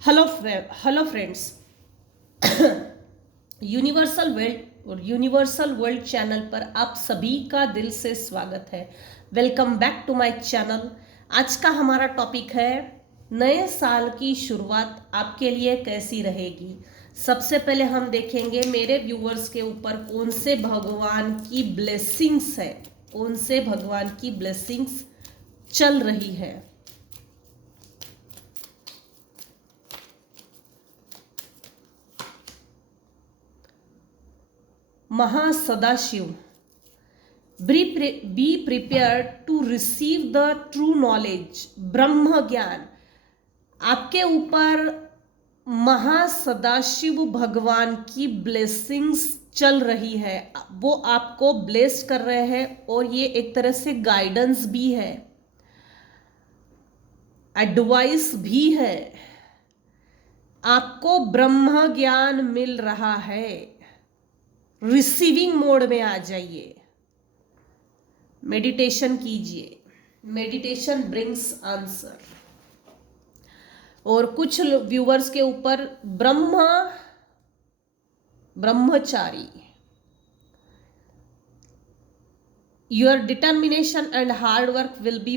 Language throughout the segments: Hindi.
Hello friends. Universal world channel पर आप सभी का दिल से स्वागत है। Welcome back to my channel. आज का हमारा टॉपिक है नए साल की शुरुआत आपके लिए कैसी रहेगी। सबसे पहले हम देखेंगे मेरे व्यूअर्स के ऊपर कौन से भगवान की ब्लेसिंग्स है, कौन से भगवान की ब्लेसिंग्स चल रही है। Mahasadashiv, be prepare to receive the true knowledge. ब्रह्म ज्ञान आपके ऊपर महासदाशिव भगवान की ब्लेसिंग्स चल रही है। वो आपको ब्लेस कर रहे हैं और ये एक तरह से गाइडेंस भी है, एडवाइस भी है। आपको ब्रह्म ज्ञान मिल रहा है। रिसीविंग मोड में आ जाइए, मेडिटेशन कीजिए। Meditation brings answer. और कुछ व्यूवर्स के ऊपर ब्रह्मचारी, your determination and hard work will be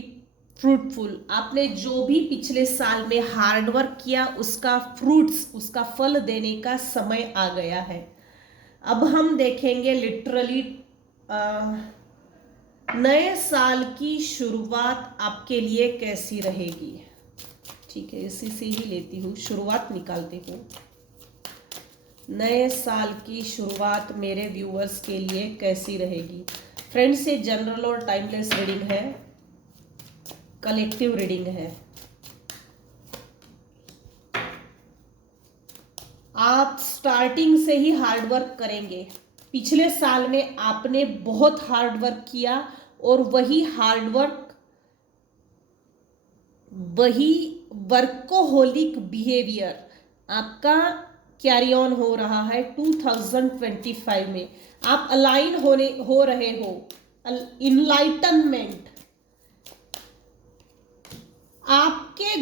fruitful. आपने जो भी पिछले साल में हार्ड वर्क किया उसका फ्रूट्स, उसका फल देने का समय आ गया है। अब हम देखेंगे लिटरली नए साल की शुरुआत आपके लिए कैसी रहेगी। ठीक है, इसी से ही लेती हूँ, शुरुआत निकालती हूँ। नए साल की शुरुआत मेरे व्यूअर्स के लिए कैसी रहेगी। फ्रेंड्स, ये जनरल और टाइमलेस रीडिंग है, कलेक्टिव रीडिंग है। आप स्टार्टिंग से ही हार्ड वर्क करेंगे। पिछले साल में आपने बहुत हार्ड वर्क किया और वही हार्ड वर्क, वही वर्कोहोलिक बिहेवियर आपका कैरी ऑन हो रहा है 2025 में। आप अलाइन हो रहे हो। इनलाइटनमेंट, आपके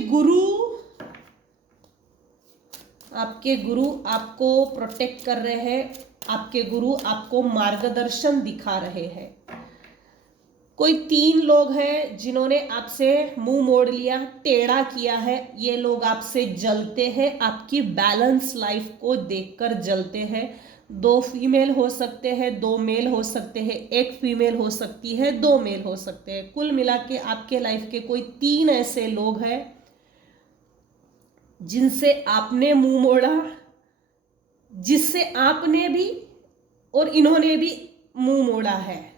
गुरु आपको प्रोटेक्ट कर रहे हैं। आपके गुरु आपको मार्गदर्शन दिखा रहे हैं। कोई 3 लोग हैं जिन्होंने आपसे मुंह मोड़ लिया, टेढ़ा किया है। ये लोग आपसे जलते हैं, आपकी बैलेंस लाइफ को देखकर जलते हैं। 2 फीमेल हो सकते हैं, 2 मेल हो सकते हैं, 1 फीमेल हो सकती है, 2 मेल हो सकते हैं। कुल मिला के आपके लाइफ के कोई 3 ऐसे लोग हैं जिनसे आपने मुंह मोड़ा, जिससे आपने भी और इन्होंने भी मुंह मोड़ा है।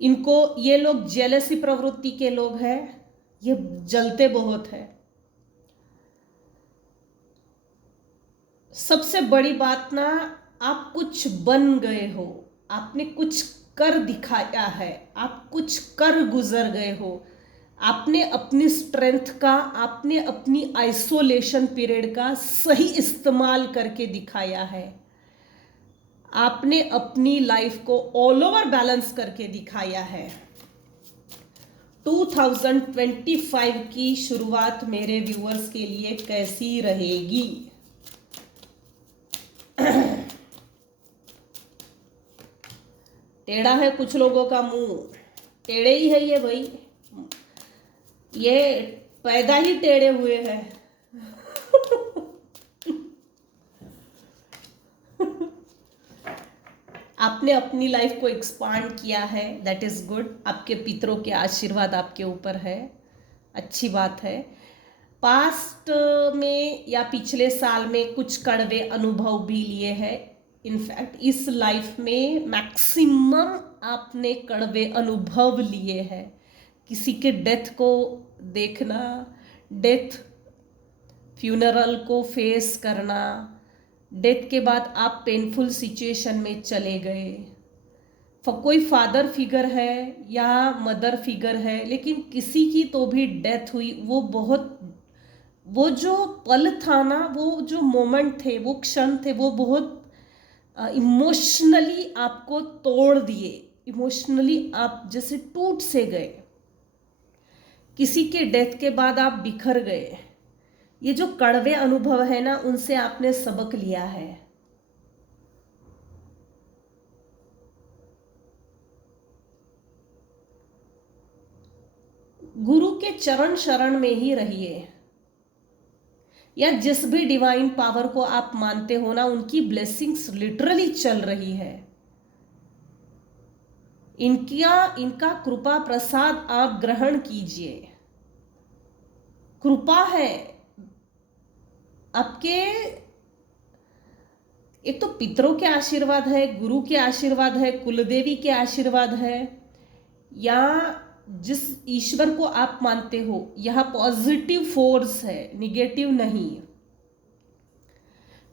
इनको, ये लोग जेलसी प्रवृत्ति के लोग हैं, ये जलते बहुत है। सबसे बड़ी बात ना, आप कुछ बन गए हो, आपने कुछ कर दिखाया है, आप कुछ कर गुजर गए हो। आपने अपनी स्ट्रेंथ का, आपने अपनी आइसोलेशन पीरियड का सही इस्तेमाल करके दिखाया है। आपने अपनी लाइफ को ऑल ओवर बैलेंस करके दिखाया है। 2025 की शुरुआत मेरे व्यूअर्स के लिए कैसी रहेगी। टेढ़ा है कुछ लोगों का मुंह, टेढ़े ही है ये भाई, ये पैदा ही टेढ़े हुए हैं। आपने अपनी लाइफ को एक्सपांड किया है, दैट इज गुड। आपके पितरों के आशीर्वाद आपके ऊपर है, अच्छी बात है। पास्ट में या पिछले साल में कुछ कड़वे अनुभव भी लिए हैं। इनफैक्ट इस लाइफ में मैक्सिमम आपने कड़वे अनुभव लिए हैं। किसी के डेथ को देखना, डेथ फ्यूनरल को फेस करना, डेथ के बाद आप पेनफुल सिचुएशन में चले गए। कोई फादर फिगर है या मदर फिगर है, लेकिन किसी की तो भी डेथ हुई। वो जो पल था ना, वो जो मोमेंट थे, वो क्षण थे, वो बहुत इमोशनली आपको तोड़ दिए। इमोशनली आप जैसे टूट से गए। किसी के डेथ के बाद आप बिखर गए। ये जो कड़वे अनुभव है ना, उनसे आपने सबक लिया है। गुरु के चरण शरण में ही रहिए, या जिस भी डिवाइन पावर को आप मानते हो ना, उनकी ब्लेसिंग्स लिटरली चल रही है। इनका कृपा प्रसाद आप ग्रहण कीजिए। कृपा है आपके, एक तो पितरों के आशीर्वाद है, गुरु के आशीर्वाद है, कुलदेवी के आशीर्वाद है, या जिस ईश्वर को आप मानते हो, यह पॉजिटिव फोर्स है, निगेटिव नहीं।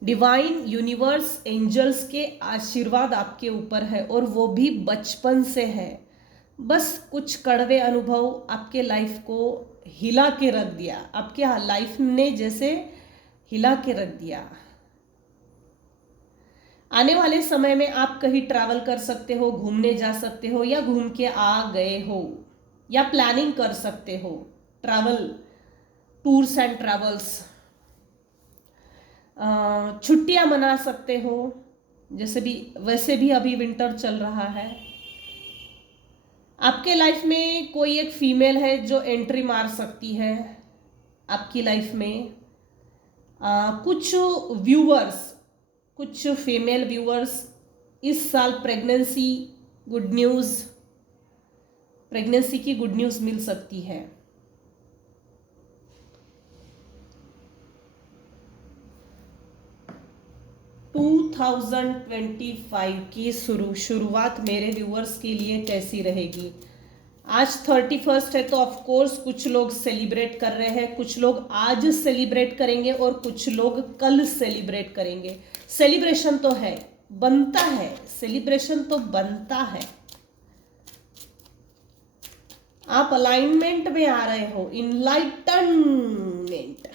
डिवाइन यूनिवर्स एंजल्स के आशीर्वाद आपके ऊपर है, और वो भी बचपन से है। बस कुछ कड़वे अनुभव आपके लाइफ को हिला के रख दिया, आपके लाइफ ने जैसे हिला के रख दिया। आने वाले समय में आप कहीं ट्रैवल कर सकते हो, घूमने जा सकते हो, या घूम के आ गए हो, या प्लानिंग कर सकते हो, ट्रैवल, टूर्स एंड ट्रैवल्स, छुट्टियां मना सकते हो। जैसे भी, वैसे भी अभी विंटर चल रहा है। आपके लाइफ में कोई एक फीमेल है जो एंट्री मार सकती है आपकी लाइफ में। कुछ व्यूअर्स, कुछ फीमेल व्यूअर्स इस साल प्रेगनेंसी की गुड न्यूज़ मिल सकती है। टू 2025 की शुरुआत मेरे व्यूअर्स के लिए कैसी रहेगी? आज 31 है, तो ऑफ कोर्स कुछ लोग सेलिब्रेट कर रहे हैं, कुछ लोग आज सेलिब्रेट करेंगे और कुछ लोग कल सेलिब्रेट करेंगे। सेलिब्रेशन तो है, बनता है, सेलिब्रेशन तो बनता है। आप अलाइनमेंट में आ रहे हो, इनलाइटनमेंट।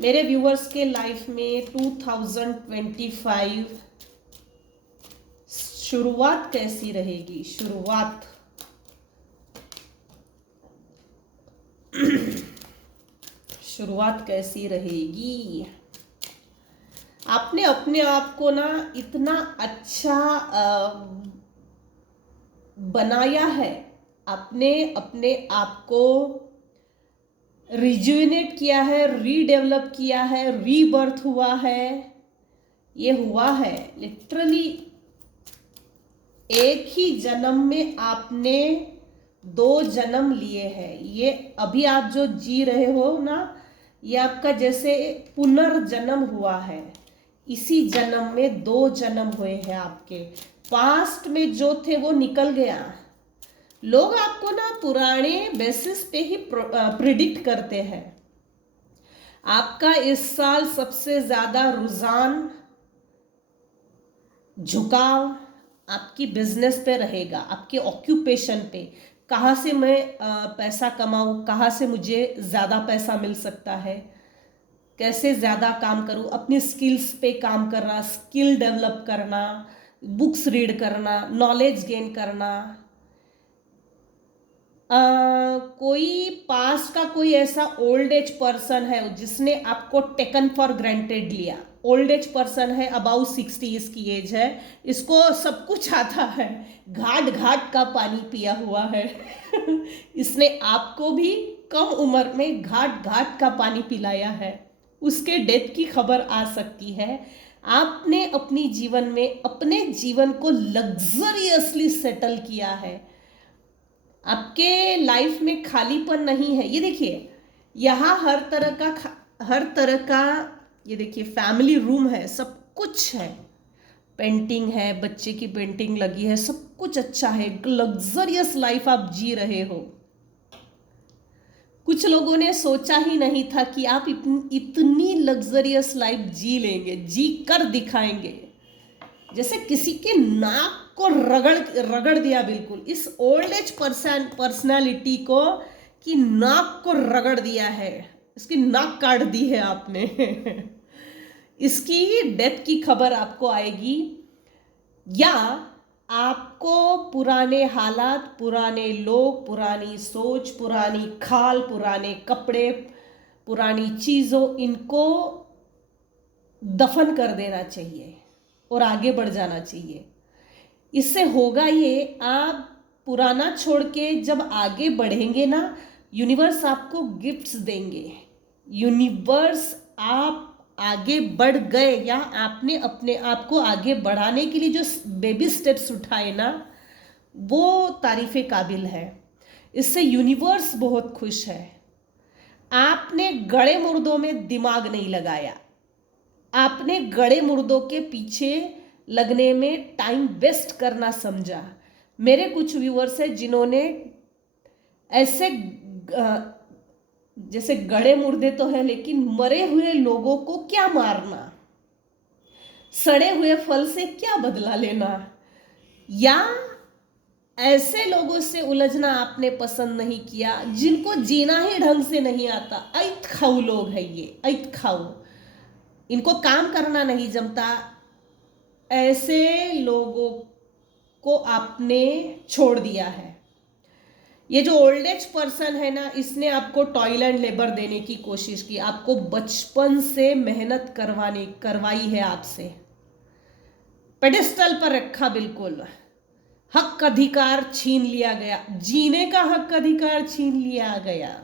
मेरे व्यूअर्स के लाइफ में 2025 शुरुआत कैसी रहेगी? शुरुआत कैसी रहेगी? आपने अपने आप को ना इतना अच्छा बनाया है, आपने अपने आप को रिजुविनेट किया है, रीडेवलप किया है, रीबर्थ हुआ है। ये हुआ है लिटरली, एक ही जन्म में आपने 2 जन्म लिए हैं। ये अभी आप जो जी रहे हो ना, ये आपका जैसे पुनर्जन्म हुआ है। इसी जन्म में 2 जन्म हुए हैं आपके। पास्ट में जो थे वो निकल गया। लोग आपको ना पुराने बेसिस पे ही प्रिडिक्ट करते हैं। आपका इस साल सबसे ज्यादा रुझान, झुकाव आपकी बिजनेस पे रहेगा, आपके ऑक्यूपेशन पे। कहाँ से मैं पैसा कमाऊँ, कहाँ से मुझे ज़्यादा पैसा मिल सकता है, कैसे ज़्यादा काम करूँ, अपनी स्किल्स पे काम करना, स्किल डेवलप करना, बुक्स रीड करना, नॉलेज गेन करना। कोई पास्ट का कोई ऐसा ओल्ड एज पर्सन है जिसने आपको टेकन फॉर ग्रांटेड लिया। ओल्ड एज पर्सन है, अबाउट 60 की एज है, इसको सब कुछ आता है, घाट घाट का पानी पिया हुआ है इसने आपको भी कम उम्र में घाट घाट का पानी पिलाया है। उसके डेथ की खबर आ सकती है। आपने अपनी जीवन में अपने जीवन को लग्जरियसली सेटल किया है। आपके लाइफ में खालीपन नहीं है। ये देखिए, यहाँ हर तरह का ये देखिए फैमिली रूम है, सब कुछ है, पेंटिंग है, बच्चे की पेंटिंग लगी है, सब कुछ अच्छा है। लग्जरियस लाइफ आप जी रहे हो। कुछ लोगों ने सोचा ही नहीं था कि आप इतनी लग्जरियस लाइफ जी लेंगे, जी कर दिखाएंगे। जैसे किसी के नाक को रगड़ दिया बिल्कुल, इस ओल्ड एज पर्सनालिटी को कि नाक को रगड़ दिया है, इसकी नाक काट दी है आपने इसकी डेथ की खबर आपको आएगी, या आपको पुराने हालात, पुराने लोग, पुरानी सोच, पुरानी खाल, पुराने कपड़े, पुरानी चीज़ों, इनको दफन कर देना चाहिए और आगे बढ़ जाना चाहिए। इससे होगा ये, आप पुराना छोड़ के जब आगे बढ़ेंगे ना, यूनिवर्स आपको गिफ्ट्स देंगे। यूनिवर्स, आप आगे बढ़ गए या आपने अपने आप को आगे बढ़ाने के लिए जो बेबी स्टेप्स उठाए ना, वो तारीफ़े काबिल है। इससे यूनिवर्स बहुत खुश है। आपने गड़े मुर्दों में दिमाग नहीं लगाया, आपने गड़े मुर्दों के पीछे लगने में टाइम वेस्ट करना समझा। मेरे कुछ व्यूअर्स हैं जिन्होंने ऐसे जैसे गड़े मुर्दे तो है, लेकिन मरे हुए लोगों को क्या मारना, सड़े हुए फल से क्या बदला लेना, या ऐसे लोगों से उलझना आपने पसंद नहीं किया जिनको जीना ही ढंग से नहीं आता। ऐत खाऊ लोग हैं ये, ऐत खाऊ, इनको काम करना नहीं जमता। ऐसे लोगों को आपने छोड़ दिया है। ये जो ओल्ड एज पर्सन है ना, इसने आपको टॉयल एंड लेबर देने की कोशिश की, आपको बचपन से मेहनत करवाई है, आपसे पेडिस्टल पर रखा, बिल्कुल हक अधिकार छीन लिया गया, जीने का हक अधिकार छीन लिया गया।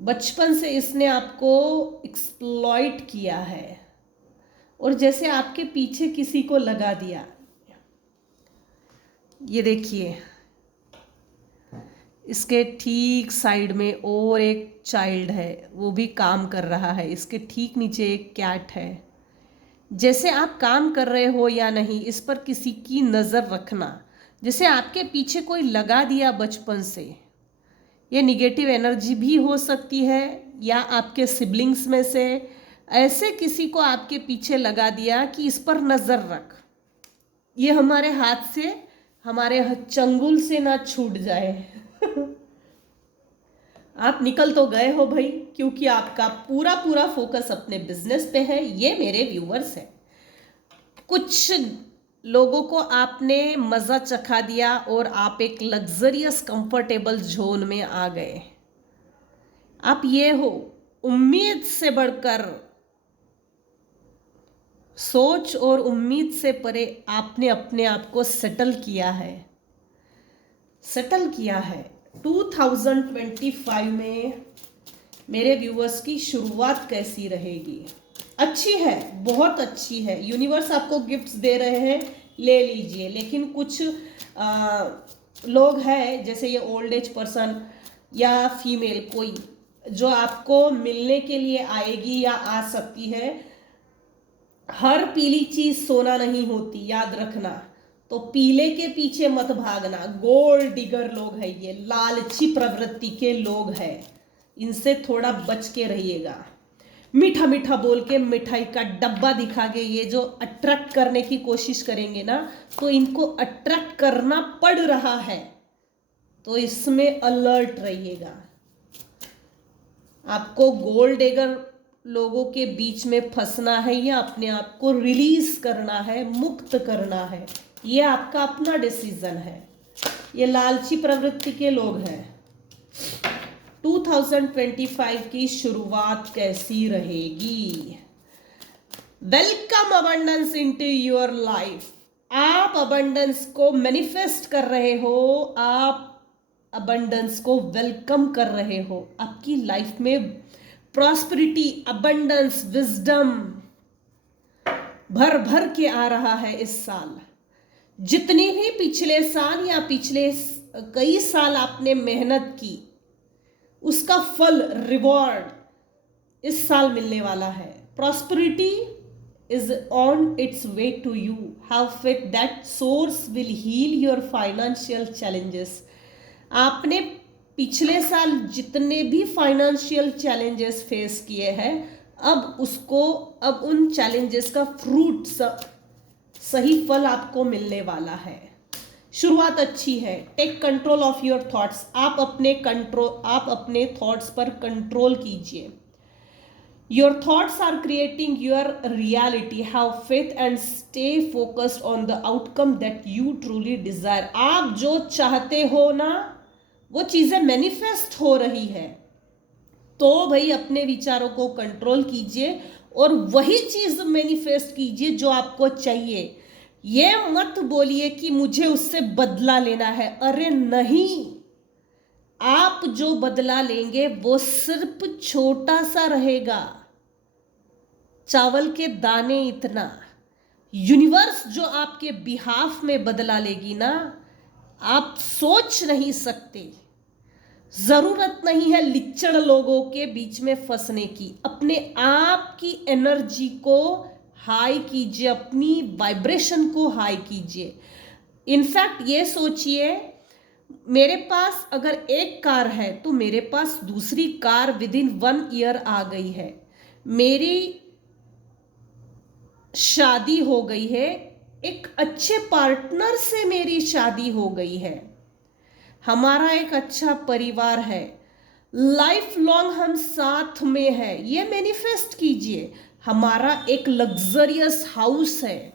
बचपन से इसने आपको एक्सप्लॉइट किया है और जैसे आपके पीछे किसी को लगा दिया। ये देखिए, इसके ठीक साइड में और एक चाइल्ड है, वो भी काम कर रहा है। इसके ठीक नीचे एक कैट है। जैसे आप काम कर रहे हो या नहीं, इस पर किसी की नज़र रखना। जैसे आपके पीछे कोई लगा दिया बचपन से, ये निगेटिव एनर्जी भी हो सकती है, या आपके सिबलिंग्स में से ऐसे किसी को आपके पीछे लगा दिया कि इस पर नज़र रख, ये हमारे हाथ से, हमारे चंगुल से ना छूट जाए। आप निकल तो गए हो भाई, क्योंकि आपका पूरा पूरा फोकस अपने बिजनेस पे है। ये मेरे व्यूवर्स हैं। कुछ लोगों को आपने मज़ा चखा दिया और आप एक लग्जरियस कंफर्टेबल जोन में आ गए। आप ये हो, उम्मीद से बढ़कर, सोच और उम्मीद से परे आपने अपने आप को सेटल किया है, सेटल किया है। 2025 में मेरे व्यूवर्स की शुरुआत कैसी रहेगी? अच्छी है, बहुत अच्छी है। यूनिवर्स आपको गिफ्ट्स दे रहे हैं, ले लीजिए। लेकिन कुछ लोग हैं, जैसे ये ओल्ड एज पर्सन या फीमेल कोई, जो आपको मिलने के लिए आएगी या आ सकती है। हर पीली चीज सोना नहीं होती, याद रखना। तो पीले के पीछे मत भागना। गोल्ड डिगर लोग हैं ये, लालची प्रवृत्ति के लोग हैं, इनसे थोड़ा बच के रहिएगा। मीठा मीठा बोल के मिठाई का डब्बा दिखा के ये जो अट्रैक्ट करने की कोशिश करेंगे ना, तो इनको अट्रैक्ट करना पड़ रहा है, तो इसमें अलर्ट रहिएगा। आपको गोल्ड डिगर लोगों के बीच में फंसना है या अपने आप को रिलीज करना है, मुक्त करना है, ये आपका अपना डिसीजन है। ये लालची प्रवृत्ति के लोग हैं। 2025 की शुरुआत कैसी रहेगी? Welcome abundance into your life. आप अबंडेंस को मैनिफेस्ट कर रहे हो, आप अबंडेंस को वेलकम कर रहे हो। आपकी लाइफ में प्रॉस्पेरिटी, अबंडेंस, विजडम भर भर के आ रहा है इस साल। जितनी भी पिछले साल या पिछले कई साल आपने मेहनत की, उसका फल, रिवॉर्ड इस साल मिलने वाला है। Prosperity is on its way to you. Have faith that source will heal your financial challenges. आपने पिछले साल जितने भी फाइनेंशियल चैलेंजेस फेस किए हैं, अब उन चैलेंजेस का फ्रूट, सही फल आपको मिलने वाला है। शुरुआत अच्छी है। Take control of your thoughts. आप अपने थॉट्स पर कंट्रोल कीजिए। Your thoughts are creating your reality. Have faith and stay focused on the outcome that you truly desire. आप जो चाहते हो ना, वो चीजें मैनिफेस्ट हो रही है। तो भाई अपने विचारों को कंट्रोल कीजिए और वही चीज मैनिफेस्ट कीजिए जो आपको चाहिए। ये मत बोलिए कि मुझे उससे बदला लेना है। अरे नहीं, आप जो बदला लेंगे वो सिर्फ छोटा सा रहेगा, चावल के दाने इतना। यूनिवर्स जो आपके बिहाफ में बदला लेगी ना, आप सोच नहीं सकते। जरूरत नहीं है लिच्चड़ लोगों के बीच में फंसने की। अपने आप की एनर्जी को हाई कीजिए, अपनी वाइब्रेशन को हाई कीजिए। इनफैक्ट ये सोचिए, मेरे पास अगर एक कार है तो मेरे पास दूसरी कार विद इन 1 ईयर आ गई है। मेरी शादी हो गई है, एक अच्छे पार्टनर से मेरी शादी हो गई है, हमारा एक अच्छा परिवार है, लाइफ लॉन्ग हम साथ में है। ये मैनिफेस्ट कीजिए। हमारा एक लग्जरियस हाउस है,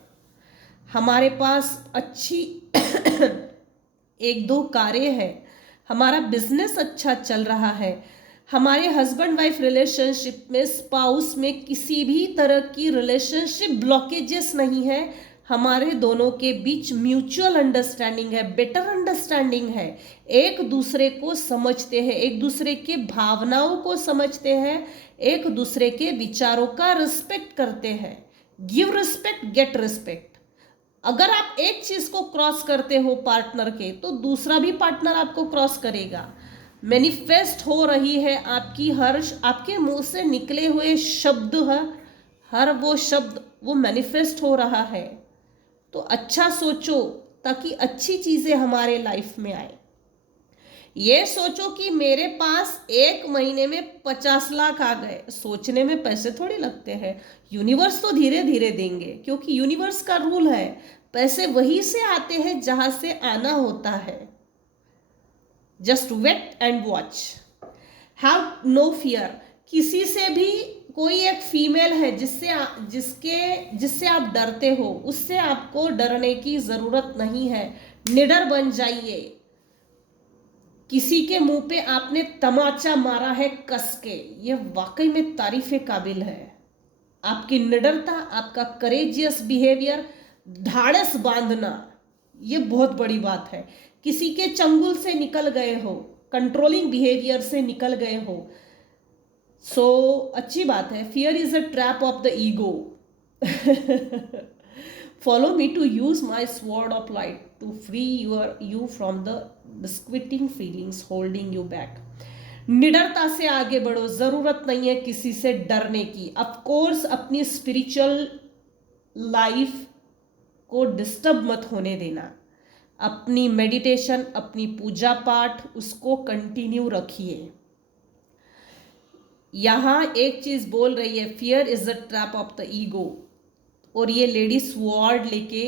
हमारे पास अच्छी 1-2 कारें हैं, हमारा बिजनेस अच्छा चल रहा है, हमारे हस्बैंड वाइफ रिलेशनशिप में, स्पाउस में किसी भी तरह की रिलेशनशिप ब्लॉकेजेस नहीं है, हमारे दोनों के बीच म्यूचुअल अंडरस्टैंडिंग है, बेटर अंडरस्टैंडिंग है, एक दूसरे को समझते हैं, एक दूसरे के भावनाओं को समझते हैं, एक दूसरे के विचारों का रिस्पेक्ट करते हैं। Give respect, get respect. अगर आप एक चीज को क्रॉस करते हो पार्टनर के, तो दूसरा भी पार्टनर आपको क्रॉस करेगा। मैनिफेस्ट हो रही है आपकी आपके मुंह से निकले हुए शब्द है, हर वो शब्द वो मैनिफेस्ट हो रहा है। तो अच्छा सोचो ताकि अच्छी चीजें हमारे लाइफ में आए। ये सोचो कि मेरे पास 1 महीने में 50 लाख आ गए, सोचने में पैसे थोड़ी लगते हैं। यूनिवर्स तो धीरे धीरे देंगे, क्योंकि यूनिवर्स का रूल है, पैसे वहीं से आते हैं जहां से आना होता है। Just wait and watch, have no fear. किसी से भी, कोई एक फीमेल है जिससे आप डरते हो, उससे आपको डरने की जरूरत नहीं है। निडर बन जाइए। किसी के मुंह पे आपने तमाचा मारा है कस के, ये वाकई में तारीफ काबिल है। आपकी निडरता, आपका करेजियस बिहेवियर, ढाढ़स बांधना, ये बहुत बड़ी बात है। किसी के चंगुल से निकल गए हो, कंट्रोलिंग बिहेवियर से निकल गए हो, सो अच्छी बात है। Fear is a trap of the ego. Follow me to use my sword of light to free you from the disquieting feelings holding you back. निडरता से आगे बढ़ो, जरूरत नहीं है किसी से डरने की। ऑफ कोर्स अपनी स्पिरिचुअल लाइफ को डिस्टर्ब मत होने देना। अपनी मेडिटेशन, अपनी पूजा पाठ, उसको कंटिन्यू रखिए। यहां एक चीज बोल रही है, fear is the trap of the ego, और ये लेडी स्वॉर्ड लेके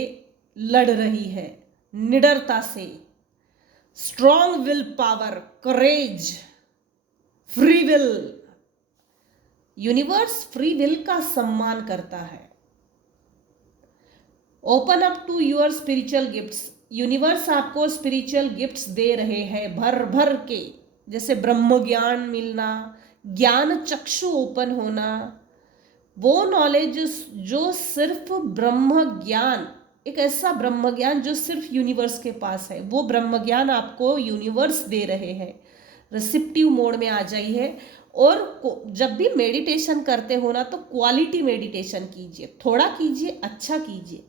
लड़ रही है निडरता से। Strong will power, courage, free will. Universe free will का सम्मान करता है। Open up to your spiritual gifts. Universe आपको स्पिरिचुअल गिफ्ट्स दे रहे हैं भर भर के, जैसे ब्रह्म ज्ञान मिलना, ज्ञान चक्षु ओपन होना, वो नॉलेज जो सिर्फ ब्रह्म ज्ञान, एक ऐसा ब्रह्म ज्ञान जो सिर्फ यूनिवर्स के पास है, वो ब्रह्म ज्ञान आपको यूनिवर्स दे रहे हैं। रिसिप्टिव मोड में आ जाइए। और जब भी मेडिटेशन करते हो ना, तो क्वालिटी मेडिटेशन कीजिए, थोड़ा कीजिए, अच्छा कीजिए।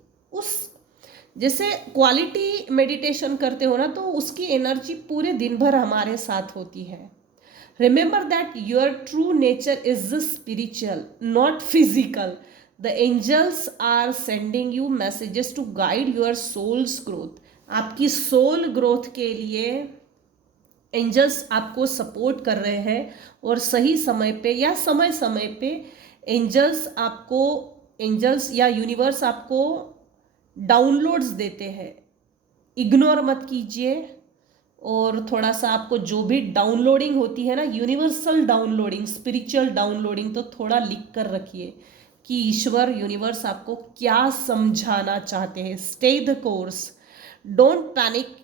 जैसे क्वालिटी मेडिटेशन करते हो ना, तो उसकी एनर्जी पूरे दिन भर हमारे साथ होती है। Remember that your true nature is spiritual, not physical. The angels are sending you messages to guide your soul's growth. आपकी सोल ग्रोथ के लिए एंजल्स आपको सपोर्ट कर रहे हैं, और सही समय पे या समय समय पे एंजल्स या यूनिवर्स आपको डाउनलोड्स देते हैं। इग्नोर मत कीजिए। और थोड़ा सा आपको जो भी डाउनलोडिंग होती है ना, यूनिवर्सल डाउनलोडिंग, स्पिरिचुअल डाउनलोडिंग, तो थोड़ा लिख कर रखिए कि ईश्वर, यूनिवर्स आपको क्या समझाना चाहते हैं। Stay the course, don't panic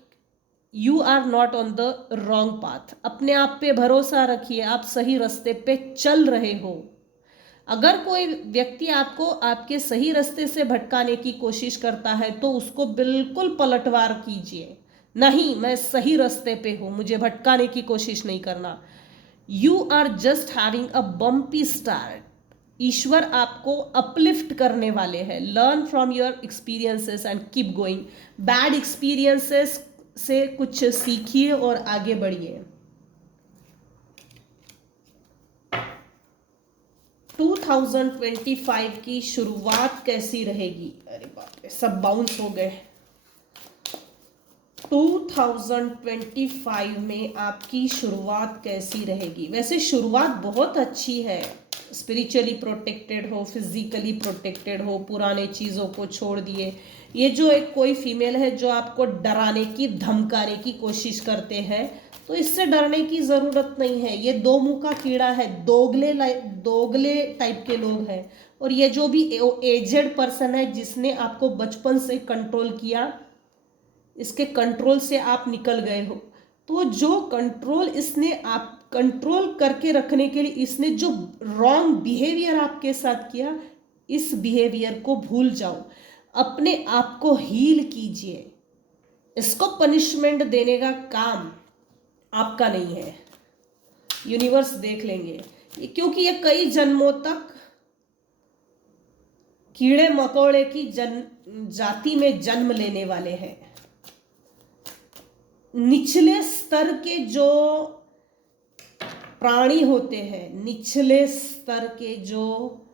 you are not on the wrong path. अपने आप पे भरोसा रखिए, आप सही रास्ते पे चल रहे हो। अगर कोई व्यक्ति आपको आपके सही रास्ते से भटकाने की कोशिश करता है तो उसको बिल्कुल पलटवार कीजिए, नहीं मैं सही रास्ते पे हूं, मुझे भटकाने की कोशिश नहीं करना। You are just having a bumpy start. ईश्वर आपको अपलिफ्ट करने वाले हैं। Learn from your experiences and keep going. Bad experiences से कुछ सीखिए और आगे बढ़िए। 2025 की शुरुआत कैसी रहेगी? अरे बाप रे, सब बाउंस हो गए। 2025 में आपकी शुरुआत कैसी रहेगी? वैसे शुरुआत बहुत अच्छी है। स्पिरिचुअली प्रोटेक्टेड हो, फिजिकली प्रोटेक्टेड हो, पुराने चीज़ों को छोड़ दिए। ये जो एक कोई फीमेल है जो आपको डराने की धमकाने की कोशिश करते हैं, तो इससे डरने की ज़रूरत नहीं है। ये दो मुंह का कीड़ा है, दोगले टाइप के लोग हैं। और ये जो भी एजेड पर्सन है जिसने आपको बचपन से कंट्रोल किया, इसके कंट्रोल से आप निकल गए हो। तो जो कंट्रोल इसने आप कंट्रोल करके रखने के लिए इसने जो रॉन्ग बिहेवियर आपके साथ किया, इस बिहेवियर को भूल जाओ, अपने आप को हील कीजिए। इसको पनिशमेंट देने का काम आपका नहीं है, यूनिवर्स देख लेंगे। क्योंकि ये कई जन्मों तक कीड़े मकोड़े की जाति में जन्म लेने वाले हैं। निचले स्तर के जो प्राणी होते हैं, निचले स्तर के जो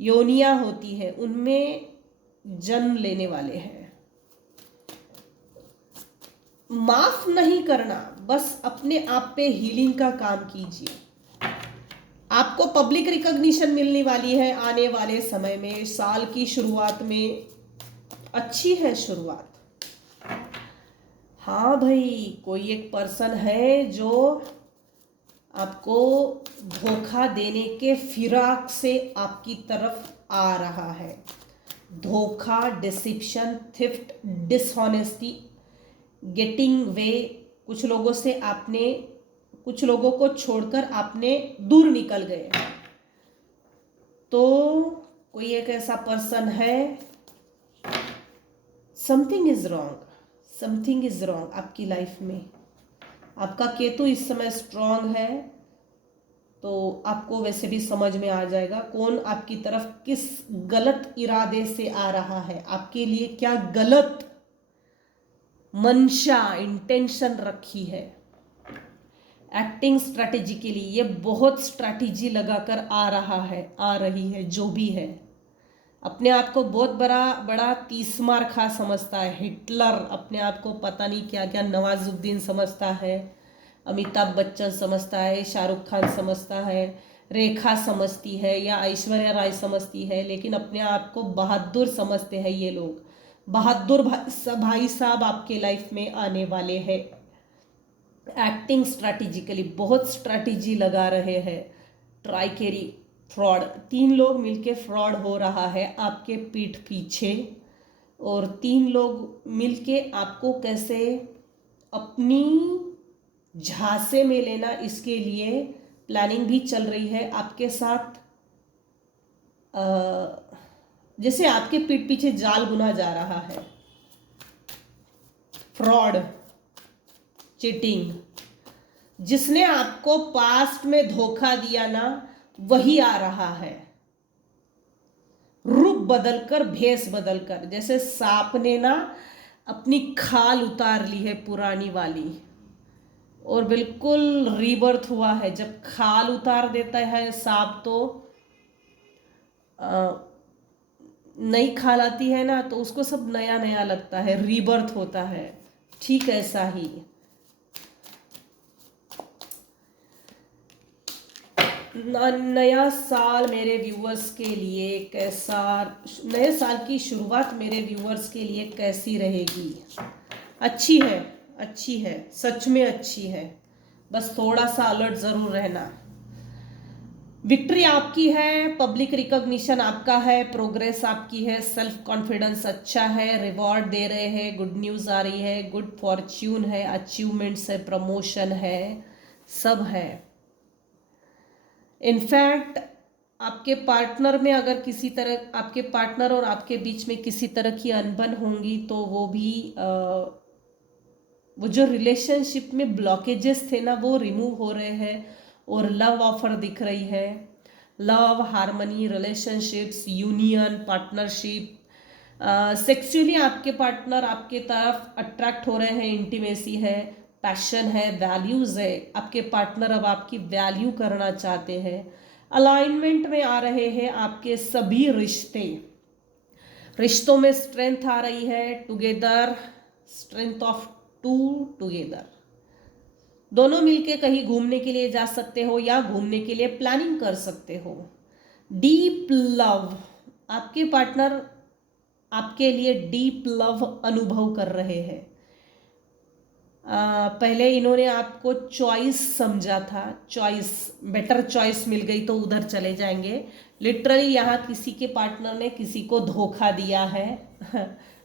योनियां होती है, उनमें जन्म लेने वाले हैं। माफ नहीं करना, बस अपने आप पे हीलिंग का काम कीजिए। आपको पब्लिक रिकॉग्निशन मिलने वाली है आने वाले समय में। साल की शुरुआत में अच्छी है शुरुआत। हाँ भाई, कोई एक पर्सन है जो आपको धोखा देने के फिराक से आपकी तरफ आ रहा है। धोखा, डिसिप्शन, थिफ्ट, डिसऑनेस्टी, गेटिंग वे। कुछ लोगों से आपने, कुछ लोगों को छोड़कर आपने दूर निकल गए। तो कोई एक ऐसा पर्सन है, something is wrong, something is wrong आपकी लाइफ में। आपका केतु इस समय स्ट्रांग है, तो आपको वैसे भी समझ में आ जाएगा कौन आपकी तरफ किस गलत इरादे से आ रहा है, आपके लिए क्या गलत मंशा, इंटेंशन रखी है। एक्टिंग स्ट्रैटेजिकली, ये बहुत स्ट्रैटेजी लगाकर आ रहा है, आ रही है। जो भी है अपने आप को बहुत बड़ा तीसमार खा समझता है, हिटलर अपने आप को पता नहीं क्या क्या, नवाजुद्दीन समझता है, अमिताभ बच्चन समझता है, शाहरुख खान समझता है, रेखा समझती है या ऐश्वर्या राय समझती है, लेकिन अपने आप को बहादुर समझते हैं ये लोग। बहादुर भाई साहब आपके लाइफ में आने वाले हैं। एक्टिंग स्ट्रैटेजिकली, बहुत स्ट्रैटेजी लगा रहे हैं। ट्राइकेरी, फ्रॉड, 3 लोग मिलके फ्रॉड हो रहा है आपके पीठ पीछे। और 3 लोग मिलके आपको कैसे अपनी झांसे में लेना, इसके लिए प्लानिंग भी चल रही है आपके साथ। जैसे आपके पीठ पीछे जाल बुना जा रहा है। फ्रॉड, चीटिंग, जिसने आपको पास्ट में धोखा दिया ना, वही आ रहा है रूप बदलकर, भेष बदलकर। जैसे सांप ने ना अपनी खाल उतार ली है पुरानी वाली, और बिल्कुल रीबर्थ हुआ है। जब खाल उतार देता है सांप तो नई खाल आती है ना, तो उसको सब नया नया लगता है, रीबर्थ होता है। ठीक ऐसा ही नया साल मेरे व्यूअर्स के लिए कैसा, नए साल की शुरुआत मेरे व्यूअर्स के लिए कैसी रहेगी? अच्छी है, अच्छी है, सच में अच्छी है। बस थोड़ा सा अलर्ट ज़रूर रहना। विक्ट्री आपकी है, पब्लिक रिकॉग्निशन आपका है, प्रोग्रेस आपकी है, सेल्फ कॉन्फिडेंस अच्छा है, रिवॉर्ड दे रहे हैं, गुड न्यूज़ आ रही है, गुड फॉर्च्यून है, अचीवमेंट्स है, प्रमोशन है, सब है। इनफैक्ट आपके पार्टनर में अगर किसी तरह आपके पार्टनर और आपके बीच में किसी तरह की अनबन होंगी तो वो भी वो जो रिलेशनशिप में ब्लॉकेजेस थे ना वो रिमूव हो रहे हैं और लव ऑफर दिख रही है। Love, harmony, relationships, union, partnership, sexually आपके पार्टनर आपके तरफ अट्रैक्ट हो रहे हैं, इंटीमेसी है, पैशन है, वैल्यूज़ है, आपके पार्टनर अब आपकी वैल्यू करना चाहते हैं, अलाइनमेंट में आ रहे हैं आपके सभी रिश्ते, रिश्तों में स्ट्रेंथ आ रही है, together, strength of to together, दोनों मिलके कहीं घूमने के लिए जा सकते हो या घूमने के लिए प्लानिंग कर सकते हो। डीप लव, आपके पार्टनर आपके लिए डीप लव अनुभव कर रहे हैं। पहले इन्होंने आपको चॉइस समझा था, चॉइस, बेटर चॉइस मिल गई तो उधर चले जाएंगे। लिटरली यहाँ किसी के पार्टनर ने किसी को धोखा दिया है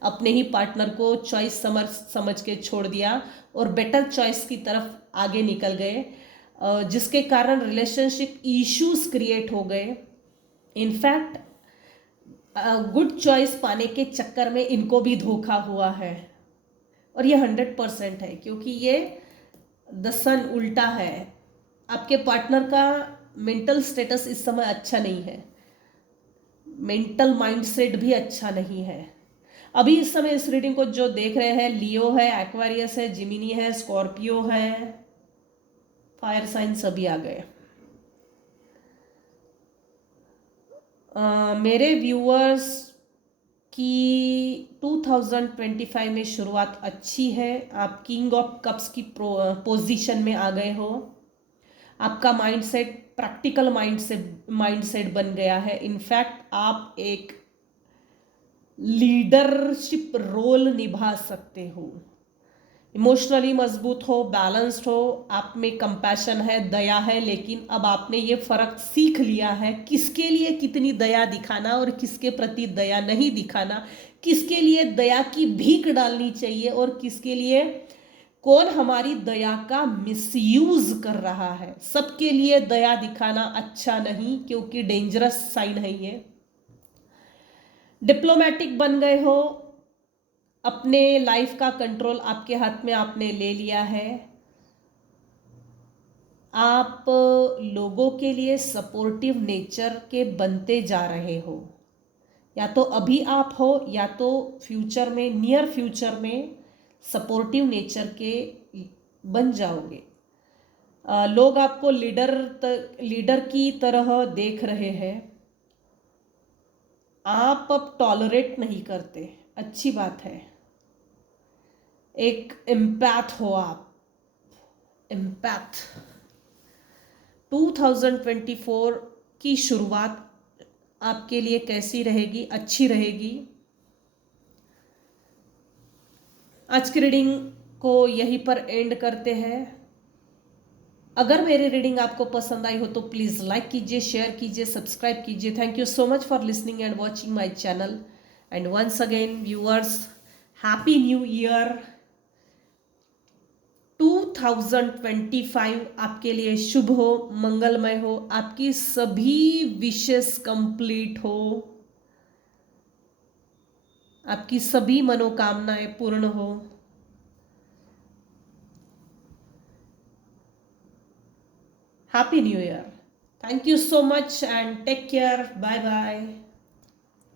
अपने ही पार्टनर को चॉइस समझ के छोड़ दिया और बेटर चॉइस की तरफ आगे निकल गए, जिसके कारण रिलेशनशिप इश्यूज क्रिएट हो गए। इनफैक्ट गुड चॉइस पाने के चक्कर में इनको भी धोखा हुआ है और ये 100% है, क्योंकि ये द सन उल्टा है। आपके पार्टनर का मेंटल स्टेटस इस समय अच्छा नहीं है, मेंटल माइंडसेट भी अच्छा नहीं है। अभी इस समय इस रीडिंग को जो देख रहे हैं, लियो है, एक्वेरियस है, जिमिनी है, स्कॉर्पियो है, फायर साइन सभी आ गए। मेरे व्यूअर्स की 2025 में शुरुआत अच्छी है। आप किंग ऑफ कप्स की पोजीशन में आ गए हो। आपका माइंडसेट प्रैक्टिकल माइंडसेट बन गया है। इनफैक्ट आप एक लीडरशिप रोल निभा सकते हो। इमोशनली मजबूत हो, बैलेंस्ड हो, आप में कंपैशन है, दया है, लेकिन अब आपने ये फर्क सीख लिया है किसके लिए कितनी दया दिखाना और किसके प्रति दया नहीं दिखाना, किसके लिए दया की भीख डालनी चाहिए और किसके लिए कौन हमारी दया का मिसयूज कर रहा है। सबके लिए दया दिखाना अच्छा नहीं, क्योंकि डेंजरस साइन है ये। डिप्लोमेटिक बन गए हो, अपने लाइफ का कंट्रोल आपके हाथ में आपने ले लिया है। आप लोगों के लिए सपोर्टिव नेचर के बनते जा रहे हो, या तो अभी आप हो या तो फ्यूचर में, नियर फ्यूचर में सपोर्टिव नेचर के बन जाओगे। लोग आपको लीडर की तरह देख रहे हैं। आप अब टॉलरेट नहीं करते, अच्छी बात है। एक एम्पैथ हो आप, एम्पैथ। 2024 की शुरुआत आपके लिए कैसी रहेगी? अच्छी रहेगी। आज की रीडिंग को यहीं पर एंड करते हैं। अगर मेरी रीडिंग आपको पसंद आई हो तो प्लीज़ लाइक कीजिए, शेयर कीजिए, सब्सक्राइब कीजिए। Thank you so much for listening and watching my channel. And once again viewers, happy new year. 2025 आपके लिए शुभ हो, मंगलमय हो, आपकी सभी विशेष कंप्लीट हो, आपकी सभी मनोकामनाएं पूर्ण हो। Happy new year. Thank you so much and take care. Bye bye.